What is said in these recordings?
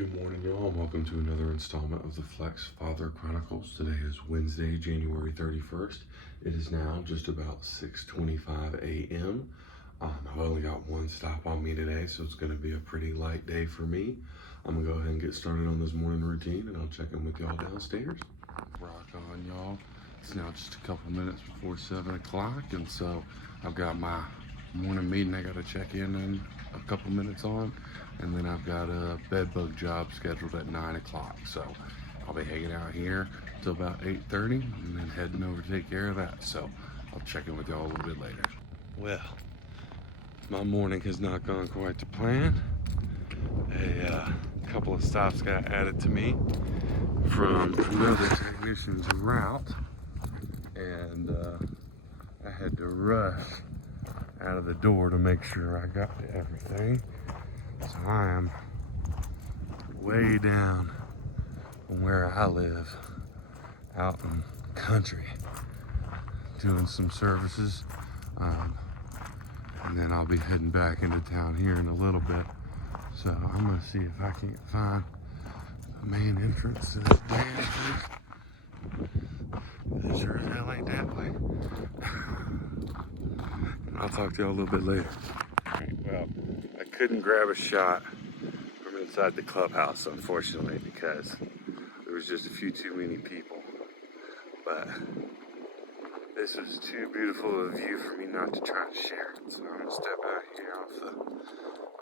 Good morning, y'all, and welcome to another installment of the Flex Father Chronicles. Today is Wednesday, January 31st. It is now just about 6:25 a.m. I've only got one stop on me today, so it's going to be a pretty light day for me. I'm going to go ahead and get started on this morning routine, and I'll check in with y'all downstairs. Rock on, y'all. It's now just a couple minutes before 7 o'clock, and so I've got my morning meeting I got to check in a couple minutes on. And then I've got a bed bug job scheduled at 9 o'clock. So I'll be hanging out here till about 8:30 and then heading over to take care of that. So I'll check in with y'all a little bit later. Well, my morning has not gone quite to plan. A couple of stops got added to me from another technician's route. And I had to rush out of the door to make sure I got to everything. So I am way down from where I live, out in the country, doing some services. And then I'll be heading back into town here in a little bit. So I'm gonna see if I can't find the main entrance to this damn place. It sure as hell ain't that way. I'll talk to y'all a little bit later. Well, I couldn't grab a shot from inside the clubhouse, unfortunately, because there was just a few too many people. But this was too beautiful a view for me not to try to share it. So I'm gonna step out here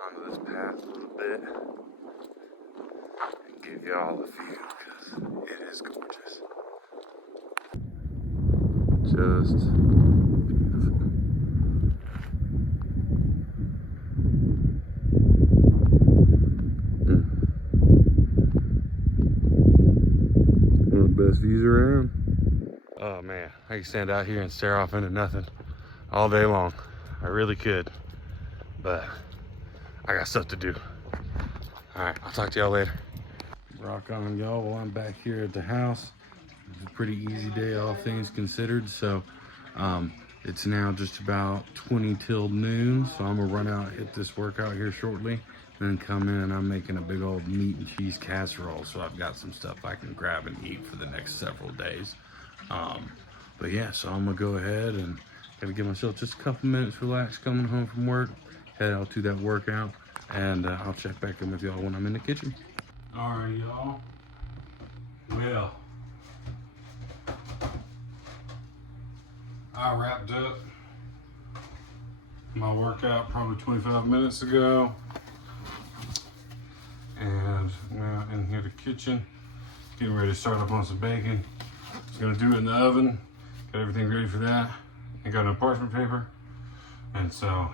onto this path a little bit and give y'all a view because it is gorgeous. Just best views around. Oh man, I can stand out here and stare off into nothing all day long. I really could, but I got stuff to do. All right, I'll talk to y'all later. Rock on, y'all. Well, I'm back here at the house. It's a pretty easy day, all things considered. So it's now just about 20 till noon. So I'm gonna run out, hit this workout here shortly, then come in and I'm making a big old meat and cheese casserole. So I've got some stuff I can grab and eat for the next several days. But yeah, so I'm gonna go ahead and gotta give myself just a couple minutes relax coming home from work, head out to that workout, and I'll check back in with y'all when I'm in the kitchen. All right, y'all. Well, I wrapped up my workout probably 25 minutes ago. And now in here the kitchen, getting ready to start up on some bacon. Just gonna do it in the oven, got everything ready for that. I got no parchment paper. And so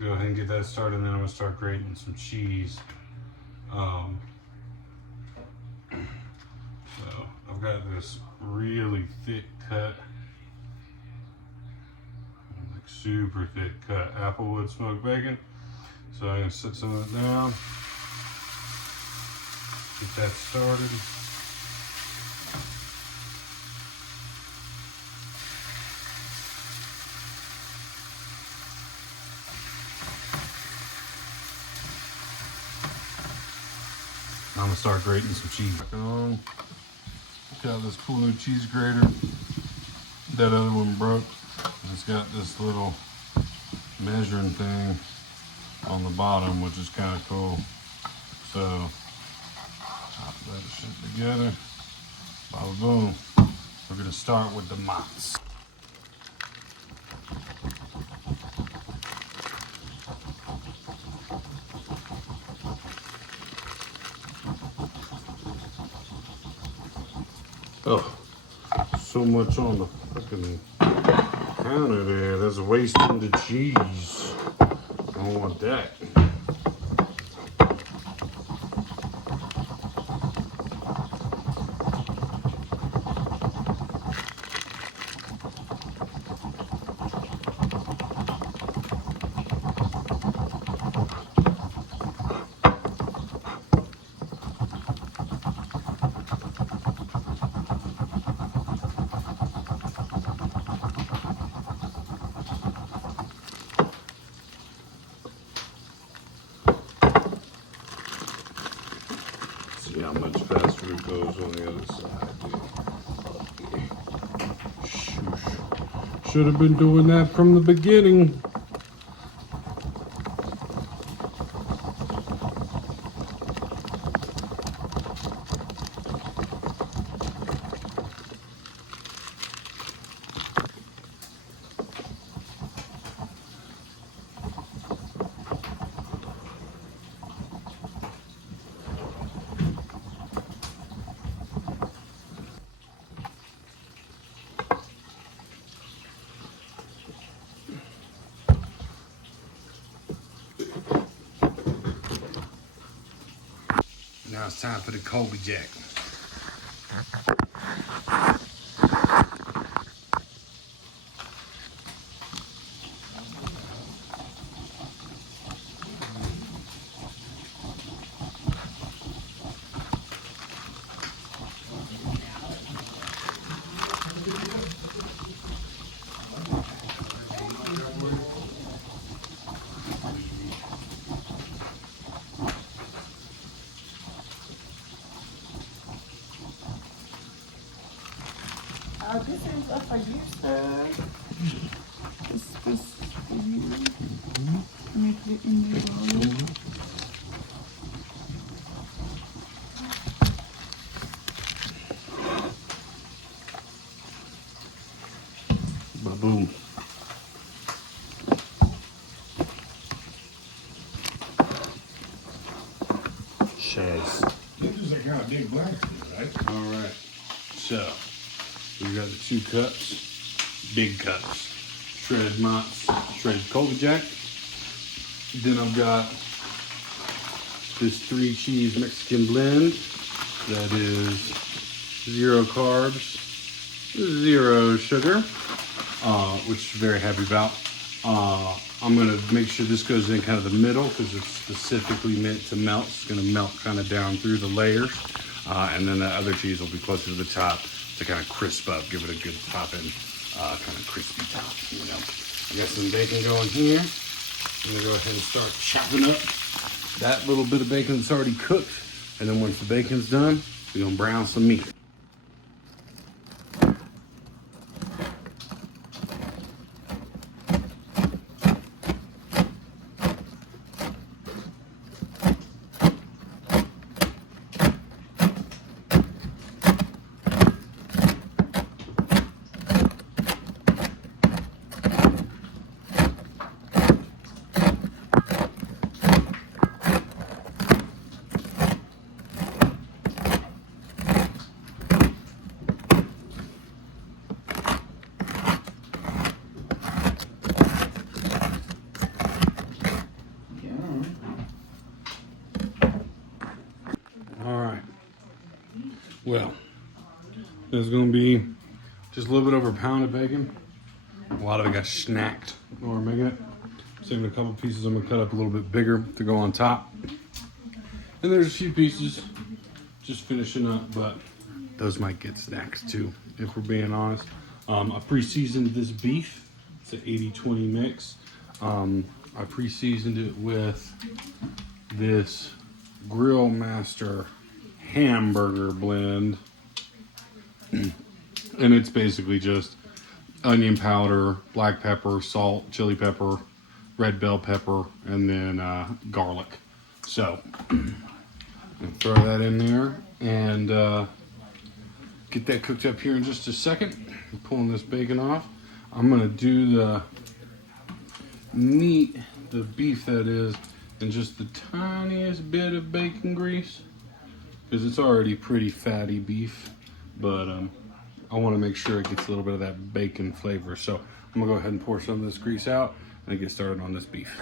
go ahead and get that started, and then I'm gonna start grating some cheese. So I've got this really thick cut, like super thick cut applewood smoked bacon. So I'm gonna set some of it down. Get that started. I'm gonna start grating some cheese. Got this cool new cheese grater. That other one broke. It's got this little measuring thing on the bottom, which is kind of cool. So pop that shit together. Bada boom. We're gonna start with the mozz. Oh, so much on the fucking counter there. That's wasting the cheese. I don't want that. See how much faster it goes on the other side. Should have been doing that from the beginning. Now it's time for the Colby Jack. This is up for you, sir. This for you. Let me put it in the bowl. Ba-boom. Shaz. This is a kind of big black, right? All right. So, we got the 2 cups, big cups, shredded mozz, shredded Colby Jack. Then I've got this 3 cheese Mexican blend that is 0 carbs, 0 sugar, which I'm very happy about. I'm gonna make sure this goes in kind of the middle because it's specifically meant to melt. It's gonna melt kind of down through the layers. And then the other cheese will be closer to the top to kind of crisp up, give it a good popping, kind of crispy top, you know. I got some bacon going here. I'm gonna go ahead and start chopping up that little bit of bacon that's already cooked. And then once the bacon's done, we're gonna brown some meat. Well, there's gonna be just a little bit over a pound of bacon. A lot of it got snacked while we're making it. Saving a couple pieces I'm gonna cut up a little bit bigger to go on top. And there's a few pieces just finishing up, but those might get snacked too, if we're being honest. I pre-seasoned this beef. It's an 80-20 mix. I pre-seasoned it with this Grill Master hamburger blend, and it's basically just onion powder, black pepper, salt, chili pepper, red bell pepper, and then garlic. So I'll throw that in there and get that cooked up here in just a second. I'm pulling this bacon off. I'm gonna do the meat, the beef that is, in just the tiniest bit of bacon grease, because it's already pretty fatty beef, but I want to make sure it gets a little bit of that bacon flavor. So I'm gonna go ahead and pour some of this grease out and get started on this beef.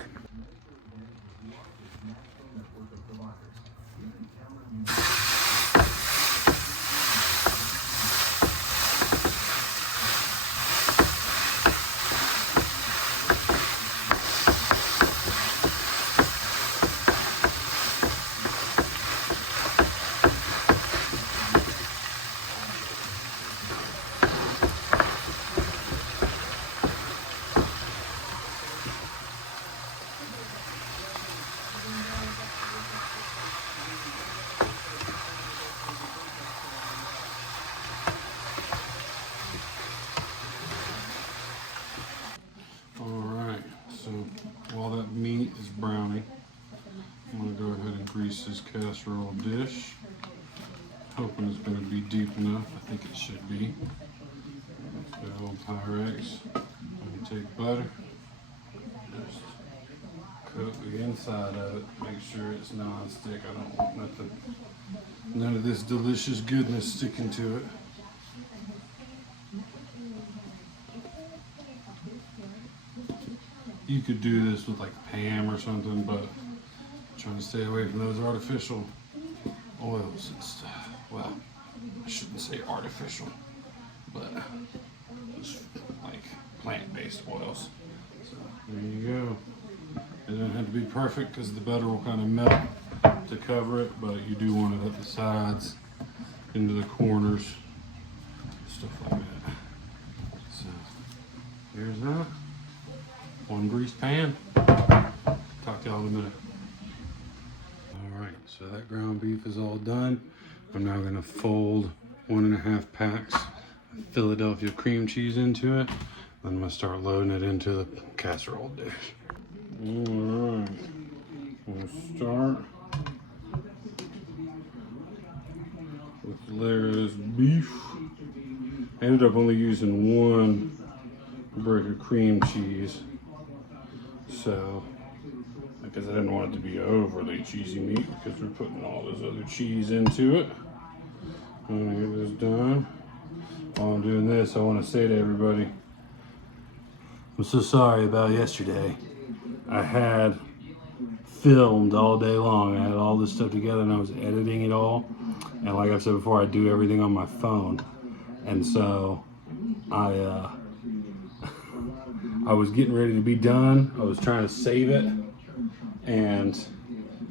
casserole dish. Hoping it's going to be deep enough. I think it should be. Got a little Pyrex. I'm going to take butter. Just coat the inside of it. Make sure it's non-stick. I don't want none of this delicious goodness sticking to it. You could do this with like Pam or something, but I'm trying to stay away from those artificial oils and stuff. Well, I shouldn't say artificial, but just like plant-based oils. So there you go. It doesn't have to be perfect because the butter will kind of melt to cover it, but you do want it at the sides, into the corners, stuff like that. So here's that. One greased pan. Talk to y'all in a minute. Alright, so that ground beef is all done. I'm now going to fold 1.5 packs of Philadelphia cream cheese into it. Then I'm going to start loading it into the casserole dish. Alright, we'll start with a layer of this beef. I ended up only using one brick of cream cheese. So, because I didn't want it to be overly cheesy meat because we're putting all this other cheese into it. I'm gonna get this done. While I'm doing this, I want to say to everybody, I'm so sorry about yesterday. I had filmed all day long. I had all this stuff together and I was editing it all. And like I said before, I do everything on my phone. And so I was getting ready to be done. I was trying to save it, and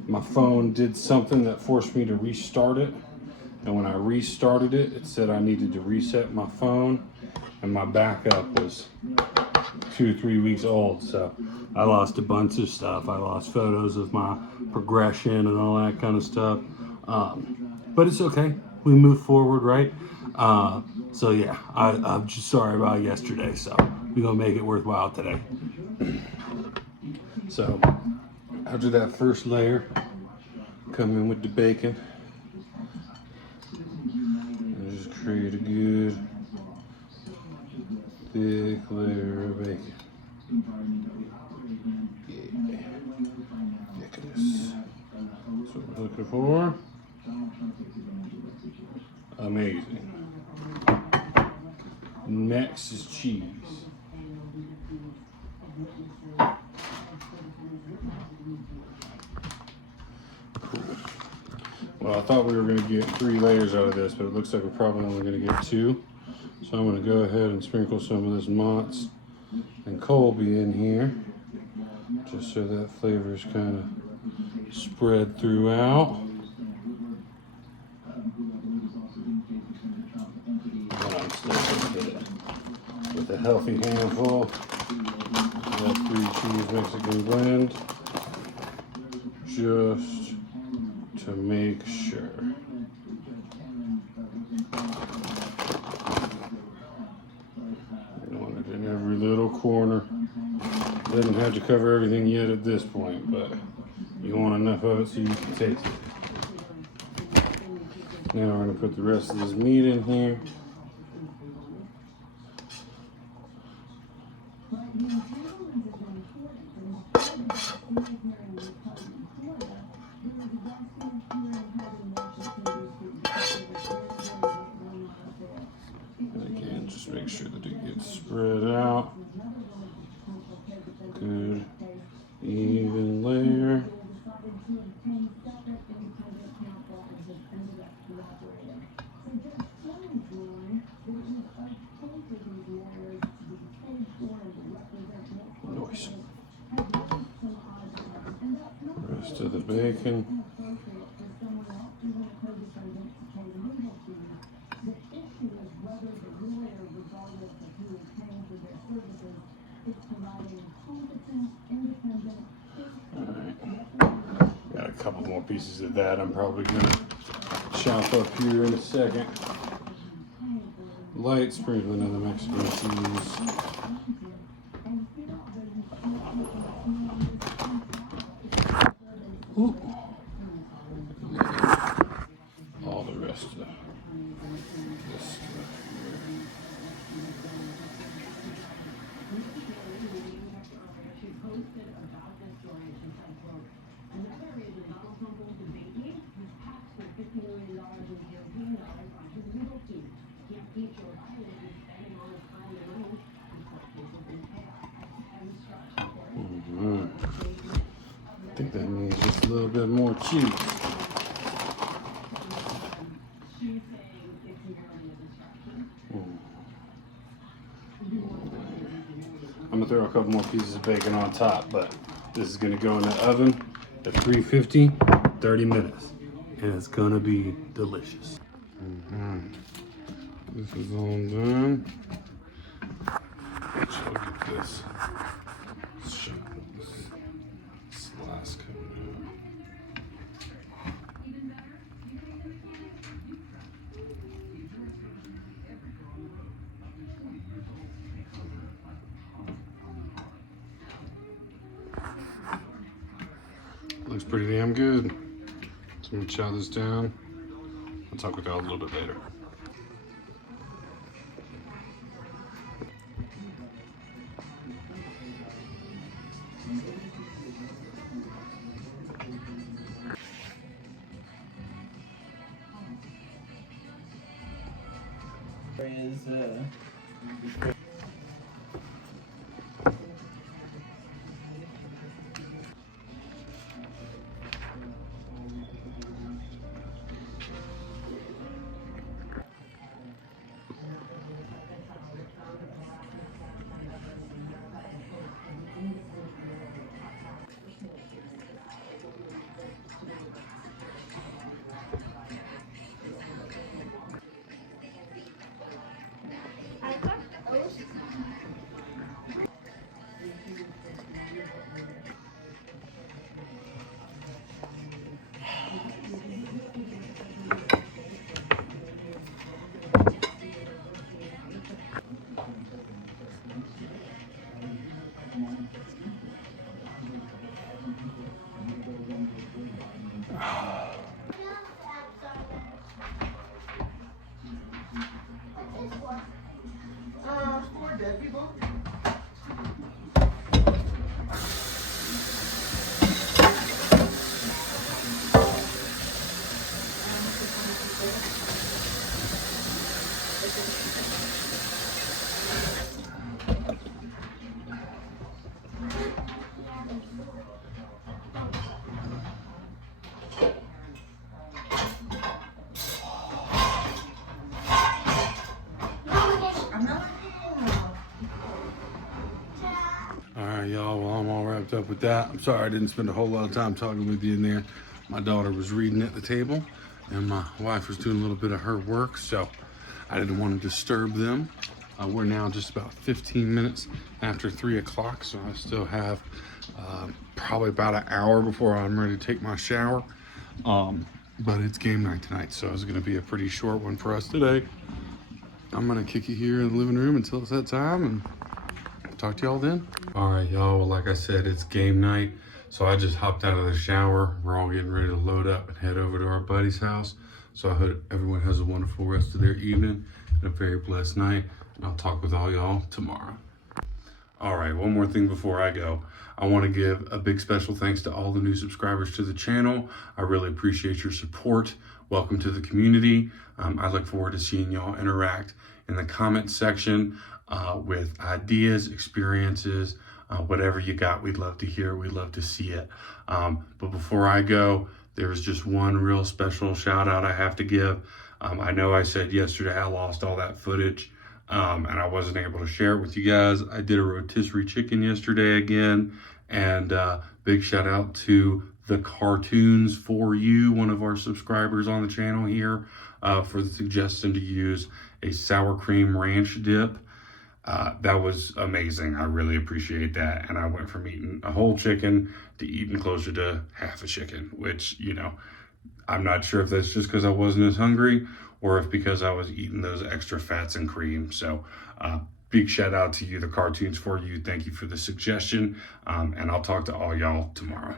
my phone did something that forced me to restart it. And when I restarted it, it said I needed to reset my phone, and my backup was 2-3 weeks old. So I lost a bunch of stuff. I lost photos of my progression and all that kind of stuff. But it's okay. We move forward, right? So yeah, I'm just sorry about yesterday. So we're gonna make it worthwhile today. So after that first layer, come in with the bacon and just create a good thick layer of bacon. Yeah, thickness. That's what we're looking for. Amazing. Next is cheese. Cool. Well, I thought we were going to get 3 layers out of this, but it looks like we're probably only going to get 2. So I'm going to go ahead and sprinkle some of this Mott's and Colby in here, just so that flavor is kind of spread throughout. With a healthy handful of that 3 cheese Mexican blend, just to make sure. You want it in every little corner. Doesn't have to cover everything yet at this point, but you want enough of it so you can taste it. Now we're going to put the rest of this meat in here. And again, just make sure that it gets spread out. Good, even layer. Nice. Rest of the bacon. Alright. Got a couple more pieces of that I'm probably gonna chop up here in a second. Light sprinkling of the Mexican cheese. Ooh. I think that means just a little bit more cheese. I'm gonna throw a couple more pieces of bacon on top, but this is gonna go in the oven at 350, 30 minutes. And it's gonna be delicious. This is all done. Let's look at this. Let's show this slice coming out. Looks pretty damn good. So I'm gonna chow this down. I'll talk with y'all a little bit later. For dead people. All right, y'all, well, I'm all wrapped up with that. I'm sorry I didn't spend a whole lot of time talking with you in there. My daughter was reading at the table, and my wife was doing a little bit of her work, so I didn't want to disturb them. We're now just about 15 minutes after 3 o'clock, so I still have probably about an hour before I'm ready to take my shower. But it's game night tonight, so it's going to be a pretty short one for us today. I'm going to kick you here in the living room until it's that time, and talk to y'all then. All right, y'all, well, like I said, it's game night, so I just hopped out of the shower. We're all getting ready to load up and head over to our buddy's house. So I hope everyone has a wonderful rest of their evening and a very blessed night, and I'll talk with all y'all tomorrow. All right, one more thing before I go. I want to give a big special thanks to all the new subscribers to the channel. I really appreciate your support. Welcome to the community. I look forward to seeing y'all interact in the comments section with ideas, experiences, whatever you got. We'd love to hear, we'd love to see it. But before I go, there's just one real special shout out I have to give. I know I said yesterday I lost all that footage and I wasn't able to share it with you guys. I did a rotisserie chicken yesterday again, and big shout out to the Cartoons For You, one of our subscribers on the channel here, for the suggestion to use a sour cream ranch dip. That was amazing. I really appreciate that. And I went from eating a whole chicken to eating closer to half a chicken, which, you know, I'm not sure if that's just because I wasn't as hungry or if because I was eating those extra fats and cream. So big shout out to you, the Cartoons For You. Thank you for the suggestion. And I'll talk to all y'all tomorrow.